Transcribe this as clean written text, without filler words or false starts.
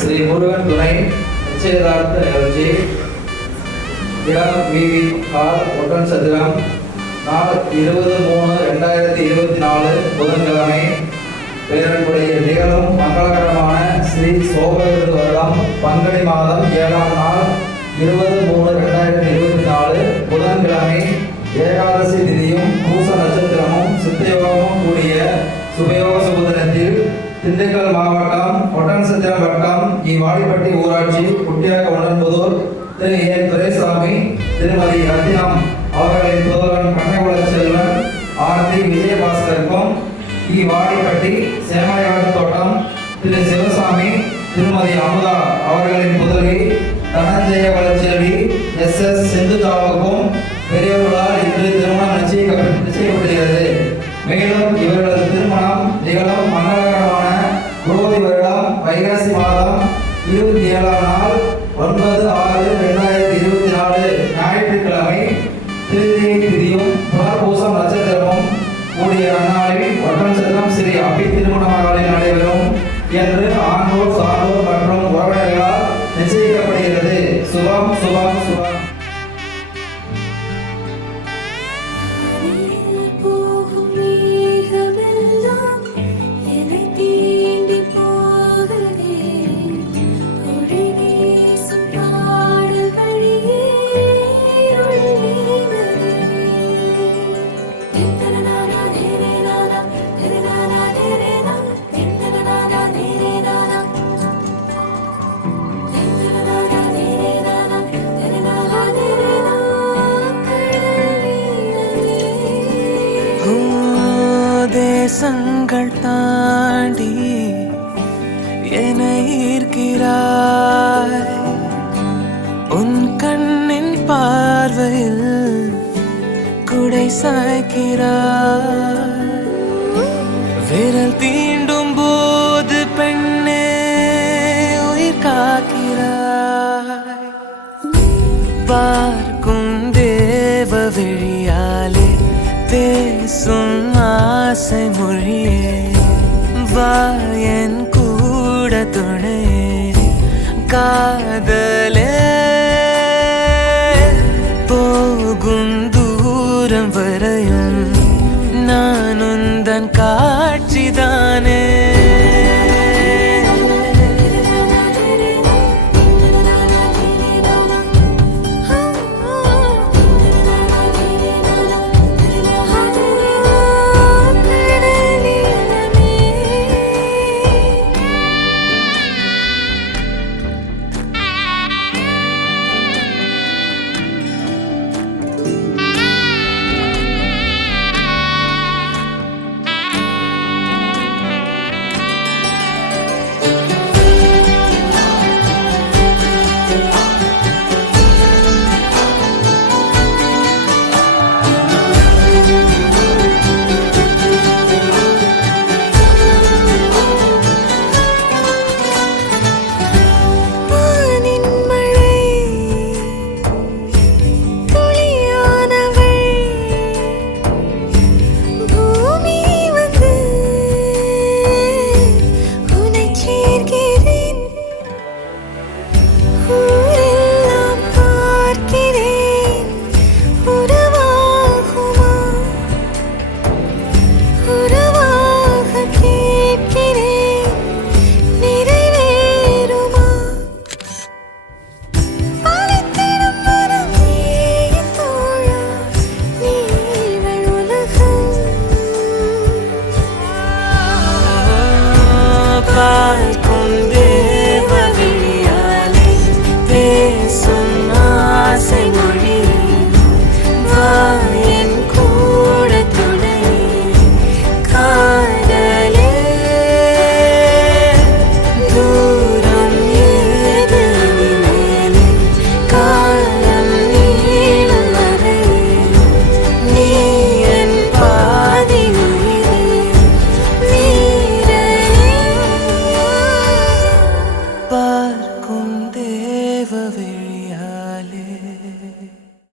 ஸ்ரீ முருகன் துணை நிச்சயதார்த்த நிகழ்ச்சி இளம் விவி கால் ஒட்டன் சதுரம் நாள் 20/3/2024 புதன்கிழமை பேரன்புடைய நிகழும் மங்களகரமான ஸ்ரீ சோபகிருது வருடம் பங்குனி மாதம் 7ஆம் நாள் 20/3/2024 புதன்கிழமை ஏகாதசி திதியும் பூச நட்சத்திரமும் சித்தயோகமும் கூடிய சுபயோக சுபதினத்தில் திண்டுக்கல் மாவட்டம் ஒட்டன்சத்திரம் வட்டம் இவ்வாடிப்பட்டி ஊராட்சி குட்டியாக்கவுண்டன்புதூர் திரு ஏ துரைசாமி திருமதி ரத்தினம் அவர்களின் புதல்வன் கண்ணகுல செல்வன் ஆர்த்தி விஜயபாஸ்கருக்கும் இவ்வாடிப்பட்டி சேமலையாடு தோட்டம் திரு சிவசாமி திருமதி அமுதா அவர்களின் புதல்வி தனஞ்சய வளச்செல்வி SS சிந்துஜாவுக்கும் பெரியவர்களால் இன்று திருமணம் நிச்சயிக்கப்படுகிறது. மேலும் இவர்களது திருமணம் நிகழும் மங்களகரமான குரோதி வருடம் வைகாசி மாதம் 27ஆம் நாள் 9/6/2024 ஞாயிற்றுக்கிழமை திருதியை திதியும் புனர்பூசம் நட்சத்திரமும் கூடிய அந்நாளில் ஒட்டன்சத்திரம் ஸ்ரீ அபி திருமண மகளில் நடைபெறும் என்று ஆண்டோர் சான்றோர் மற்றும் உறவினர்களால் நிச்சயிக்கப்படுகிறது. சுபம் சுபம் சுபம். தேசங்கள் தாண்டி என்னை ஈர்க்கிறாய், உன் கண்ணின் பார்வையில் குடை சாய்க்கிறாய், விரல் தீண்டும் போது பெண்ணே உயிர் காக்கிறாய், பார்க்கும் தேவ விழியாலே பேசும் ஆசை மொழியே, வாயன் கூட துணையே காதலே, போகும் தூரம் வரையும் நான் உந்தன் காட்சிதானே.